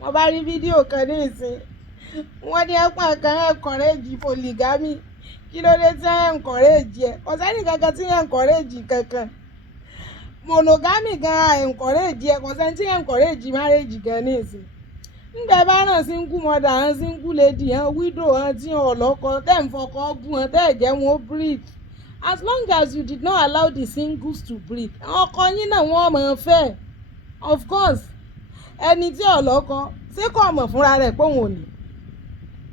wọ́n bá rí fídíò kan ní ìsìn wọ́n ní ẹ̀pọ̀n kan encourage polygamy kí ló dé tí wọ́n encourage ẹ̀ kò sẹ́ni kankan tí encourage kankan monogamy gan encourage ẹ̀ kò sẹ́ni tí encourage marriage gan ní ìsìn ńgbẹ́ bá ràn single mother hàn single lady hàn widow hàn tí wọn ọlọ́kọ tẹ́ ń fọkọ bú hàn tẹ́ ẹ̀ jẹ́ wọn breathe as long as you did not allow the singles to breathe ọkọ yín náà wọ́n mọ̀ fẹ́ of course ẹni tí ọlọ́kọ ṣé kò mọ̀ fúnra rẹ̀ pé òun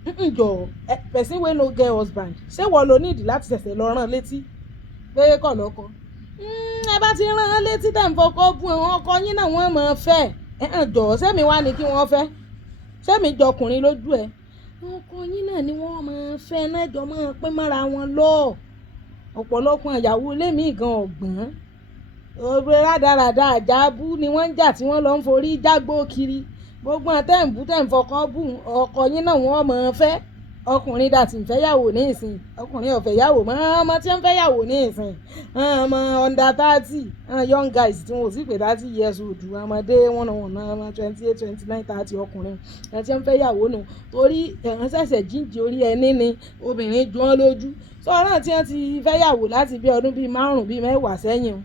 ò ní jọ person wey no get husband ṣé wọ́n lo nídìí láti ṣẹ̀ṣẹ̀ lọ rán létí pé kò lọ́kọ ẹ bá ti rán án létí tẹ̀ ń fọkọ bú àwọn ọkọ yín náà wọ́n mọ̀ fẹ́ jọ sẹ́mi wá ní kí wọ́n fẹ́ sẹ́mi jọkùnrin lójú ẹ̀ ọkọ yín náà ni wọ́n mọ̀ fẹ́ náà jọ mọ̀ pé mọ́ra wọn lọ ọ̀pọ̀lọpọ̀ ìyàwó lémi gan ọ̀gbọ́n òwe rádaràda àjábú ni wọ́n ń jà tí wọ́n lọ ń forí jágbó kiri gbogbo àtẹ̀ǹbù tẹ̀ ń fọkàn bù ọkọ yín náà wọ́n mọ̀ ọ́n fẹ́ ọkùnrin dàtí ń fẹ́yàwó ní ìsìn ọkùnrin ò fẹ́yàwó mọ́ ọmọ tí ń fẹ́yàwó ní ìsìn ọmọ under 30 young guys tí wọn ò sì pé 30 years old ọmọdé wọn ọmọ 28 29 30 ọkùnrin ẹ̀ tí ń fẹ́yàwó nù torí ẹ̀hán ṣẹ̀ṣẹ̀ jíǹjì orí ẹni ni obìnrin jù wọ́n lójú sọ̀rọ̀ tí wọ́n ti fẹ́yàwó láti bí ọdún bíi 5 bíi 10 sẹ́yìn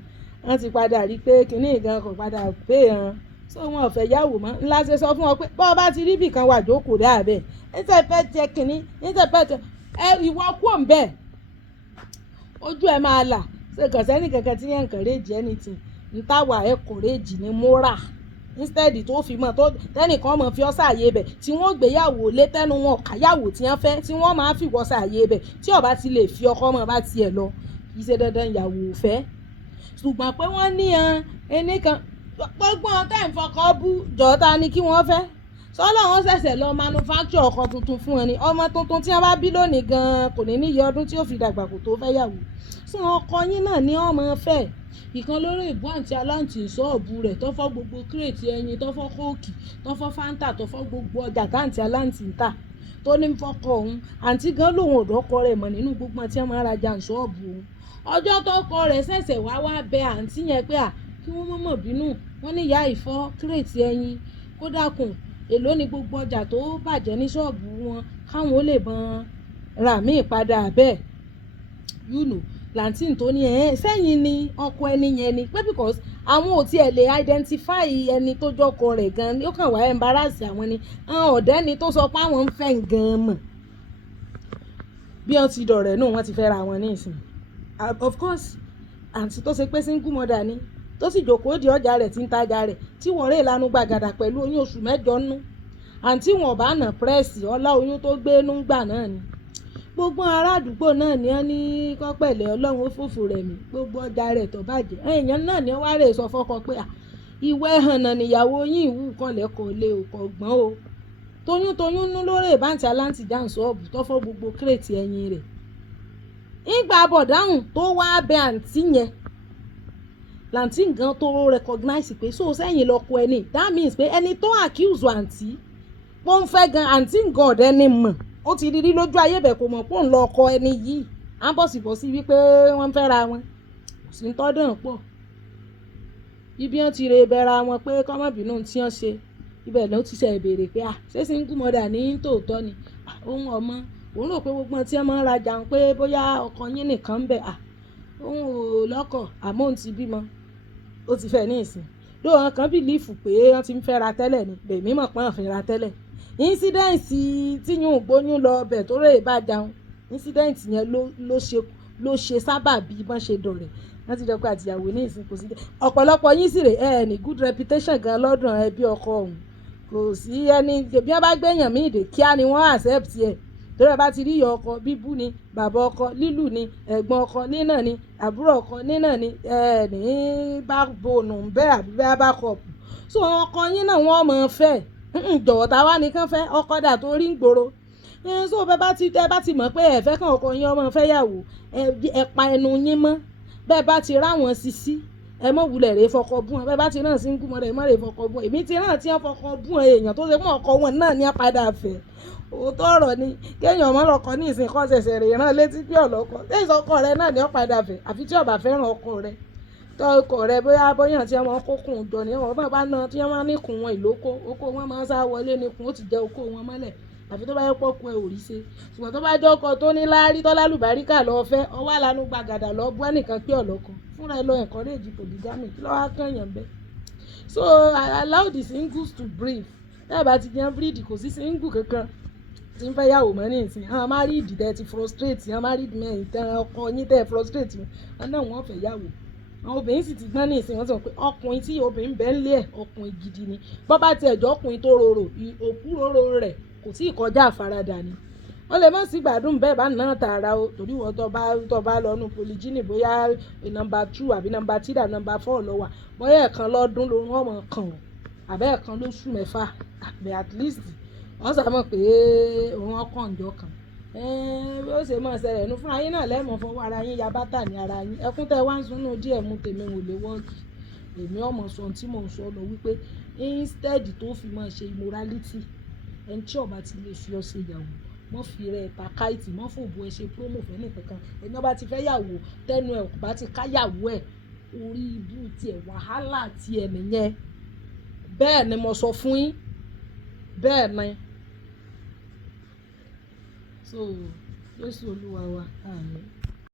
wọ́n ti padà rí pé kinní ìgan kò padà pé hàn so wọn ò fẹ́ yàwó mọ́ ńlá ṣe sọ fún ọ pé bọ́ọ̀ bá ti rí bìkan wà jókòó dá bẹ́ẹ̀ níta ìfẹ́ jẹ kínní níta ìfẹ́ jẹ ìwọ kú òun bẹ́ẹ̀ ojú ẹ máa là ṣe kàn sẹ́ni kankan tí yẹn encourage anything ntàwà encourage ní moral instead tó fi mọ̀ tó tẹ́nìkan mọ̀ fi ọ́ sàyè bẹ̀ tí wọ́n gbéyàwó lé tẹ́nu wọn káyàwó tí wọ́n fẹ́ tí wọ́n máa fi wọ́ sàyè bẹ̀ tí ó bá ti lè fi ọkọ mọ̀ bá tiẹ̀ lọ kì í ṣe dandan ìyàwó fẹ́ ṣùgbọ́n pé wọ́n ní ẹni kan gbogbo ọ̀tá ìfọkọ̀ bú jọ̀ọ́ta ni kí wọ́n fẹ́ sọ́lọ́ wọn ṣẹ̀ṣẹ̀ lọ manufacture ọkọ tuntun fún ẹni ọmọ tuntun tí wọ́n bá bí lónìí gan-an kò ní níye ọdún tí ó fi dàgbà kó tó fẹ́ yàwó sún ọkọ yín náà ní ọmọ fẹ́ ìkan lórí ìbú àǹtí aláǹtí ìṣọ́ọ̀bù rẹ̀ tó fọ́ gbogbo kírètì ẹyin tó fọ́ kóòkì tó fọ́ fáńtà tó fọ́ gbogbo ọjà táǹtí aláǹtí ń tà tó ní fọkọ òun àǹtí gan lòun ọ̀dọ́kọ rẹ̀ mọ̀ nínú gbogbo àti ẹ̀ máa rajà ìṣọ́ọ̀bù òun ọjọ́ tọkọ rẹ̀ ṣẹ̀ṣẹ̀ wá bẹ àǹtí yẹn pé kí wọ́n mọ̀ bínú wọ́n ní ìyá ìfọ́ kírètì ẹyin kó dákun èló ni gbogbo ọjà tó bàjẹ́ ní ṣọ́ọ̀bù wọn káwọn ó lè bọ́n ra míì padà bẹ́ẹ̀ lantin tó ní sẹ́yìn ni ọkọ ẹni yẹn ni pé because àwọn ò tiẹ̀ lè identify ẹni tó jọkọ rẹ̀ gan ó kàn wá embarrass àwọn ni ọ̀dẹ́ni tó sọ pé àwọn ń fẹ́ gan mọ̀ bí wọ́n ti dọ̀rẹ́ nù wọ́n ti fẹ́ ra wọn ní ìsìn of course àǹtí tó ṣe pé single mother ni tó sì jókòó di ọjà rẹ̀ tí ń tajà rẹ̀ tí wọ́n rè lanu gbàgàdà pẹ̀lú oyún oṣù 8 nú àǹtí wọn bá nà pírẹ́sì ọlá oyún tó gbé nú gbà náà ni gbogbo ará àdúgbò náà ni wọ́n ní kọ́pẹ̀lẹ́ ọlọ́run ó fòfò rẹ̀ mí gbogbo ọjà rẹ̀ tó bàjẹ́ èèyàn náà ni wọ́n rè sọ fọ́kọ pé ìwé ẹ̀hànnà níyàwó yín ìwú kọlẹ̀kọ̀ lè kọ̀ gbọ́n o toyún nú lórí ìbáǹtí aláǹtí dáǹsọ́ọ̀bù tó fọ́ gbogbo kírètì ẹyin rẹ̀ ìgbà bọ̀dáhùn tó wá bẹ àǹtí yẹn làǹtí gan tó recognize pé so sẹ́yìn lọ́kọ ẹni that means pé ẹni tó accuse àǹtí pọ́n fẹ́ gan àǹtí gan ọ̀dẹ́ ni mọ̀ ó ti rírí lójú ayé bẹ̀ kò mọ̀ pé òun lọ ọkọ ẹni yìí à ń bọ̀sibọ̀sí wípé wọ́n fẹ́ ra wọn kò sí ń tọ́dàn pọ̀ ibi wọn ti rè bẹ̀ra wọn pé kọ́mọ̀bínú tí wọ́n ṣe ibẹ̀ ló ti ṣe ìbéèrè pé ṣé single mother ní tòótọ́ ni òun ọmọ òun rò pé gbogbo tí wọ́n máa ń rajà ń pé bóyá ọkọ yín nìkan ń bẹ̀ òun ò lọ́kọ àmọ́ òun ti bímọ ó ti fẹ́ ní ìsìn lóòrán kan bìlífù pé wọ́n ti ń fẹ́ ra tẹ́lẹ̀ ni bèmí mọ̀ pé wọ́n fẹ́ ra tẹ́lẹ̀ ínsídẹ́ǹsì tíyún gbóyún lọ ọbẹ̀ tó rè bá jaun ínsídẹ́ǹsì yẹn ló ṣe sábà bí wọ́n ṣe dọ̀rẹ̀ wọ́n ti dọ́kọ̀ àtìyàwó ní ìsìn kò sí ọ̀pọ̀lọpọ̀ yín sì rè ní good reputation gan lọ́dún ẹbí ọkọ ọ̀hún kò sí ẹni bí wọ́n bá gbẹ̀yàn míì dé kíá ni wọ́n accept ẹ̀ torí ẹ bá ti rí ìyá ọkọ bíbú ni bàbá ọkọ lílù ni ẹ̀gbọ́n ọkọ nínà ni àbúrò ọkọ nínà ni ní bá bònú bẹ́ẹ̀ àbí bẹ́ẹ̀ bá kọ̀pù so ọkọ yín náà wọ́n mọ̀ fẹ́ jọ̀wọ́ táwa nìkan fẹ́ ọkọ dà tó rí gbòòrò so bẹ́ẹ̀ bá ti mọ̀ pé ẹ fẹ́ kàn ọkọ yín ọmọ fẹ́ yàwó ẹ pa ẹnu yín mọ́ bẹ́ẹ̀ bá ti ráwọn sisi ẹ mọ̀ wulẹ̀ rè fọkọ bú wọn bẹ́ẹ̀ bá ti rán sí gúnmọ́ rẹ̀ mọ̀ rè fọkọ bú wọn èmi ti rán tí wọ́n fọkọ bú wọn èèyàn tó ṣe mọ́ ọkọ wọn náà ní apádà fẹ́ òótọ́ ọ̀rọ̀ ni kéèyàn ọmọ lọ́kọ ní ìsìn kan ṣẹ̀ṣẹ̀ rè rán létí pé ọ̀lọ́kọ téèyàn ọkọ rẹ náà ní ọ̀padà fẹ́ àfi tí ọba fẹ́ràn ọkọ rẹ tọkọ rẹ bóyá bóyá tí wọ́n kókùn jọ ní wọ́n bá náà tí wọ́n máa ní kùn wọn ìlókò oko wọn máa sá wọlé ní kùn ó ti jẹ oko wọn mọ́lẹ̀ àfi tó bá yẹ pọ́kùn ẹ̀ ò rí ṣe ṣùgbọ́n tó bá jẹ́ ọkọ tó ní láárí tó lálùbáríkà lọ fẹ́ ọwọ́ àlánú gbàgàdà lọ bú ẹnìkan pé ọ̀lọ́kan fúnra ẹ lọ encourage polygamy kí ló wá kànyàn bẹ́ẹ̀. So allow the singles to breathe tẹ́ẹ̀ bá ti jẹun breed kò sí single kankan tí ń fẹ́ yàwó mọ́ ní ìsìn àwọn married tẹ́ ti frustrate àwọn married men tẹ́ ọkọ yín tẹ́ frustrate wọn náà wọ́n fẹ́ yàwó àwọn obìnrin sì ti gbọ́n ní ìsìn wọn sọ pé ọkùnrin tí obìnrin bẹ́ẹ̀ ń lé ẹ̀ ọkùnrin gidi ni bọ́ bá ti ẹ̀jọ́ ọkùnrin tó rorò òkú rorò rẹ̀ kò tí ì kọjá àfaradà ni wọ́n lè má sí gbádùn bẹ́ẹ̀ bá náà tààrà o torí wọ́n tó bá lọ́nu polygyny bóyá nọ́mbà 2 àbí nọ́mbà 3 àbí nọ́mbà 4 lọ́wọ́ bóyá ẹ̀kan lọ́dún ló wọ́n mọ̀ kàn wọ́n àbẹ́ ẹ̀kan lóṣù mẹ́fà àbẹ́ at least wọ́n sàmọ̀ pé òun ọkàn ọ̀njọ́ kan bí ó ṣe máa ṣẹlẹ̀ nu fúnra yín náà lẹ́mọ̀ fọwọ́ ara yín ya bátà ní ara yín ẹkún tẹ́ wá ń súnú díẹ̀ mú tèmi ò lè wọ́ọ̀kì èmi ọmọ sọ tí mò ń sọ lọ wípé instead tó fi máa ṣe immorality ẹni tí ọba ti lè fi ọ ṣe ìyàwó mọ́ fi rẹ̀ ta káìtì mọ́ fòbò ẹ ṣe promo fẹ́ nìkankan ẹni ọba ti fẹ́ yàwó tẹnu ẹ̀ kò bá ti káyàwó ẹ̀ orí ibú tiẹ̀ wàhálà tiẹ̀ nìyẹn bẹ́ẹ̀ ni mo sọ fún yín bẹ́ẹ̀ ni so Jésù Olúwa wa àmín.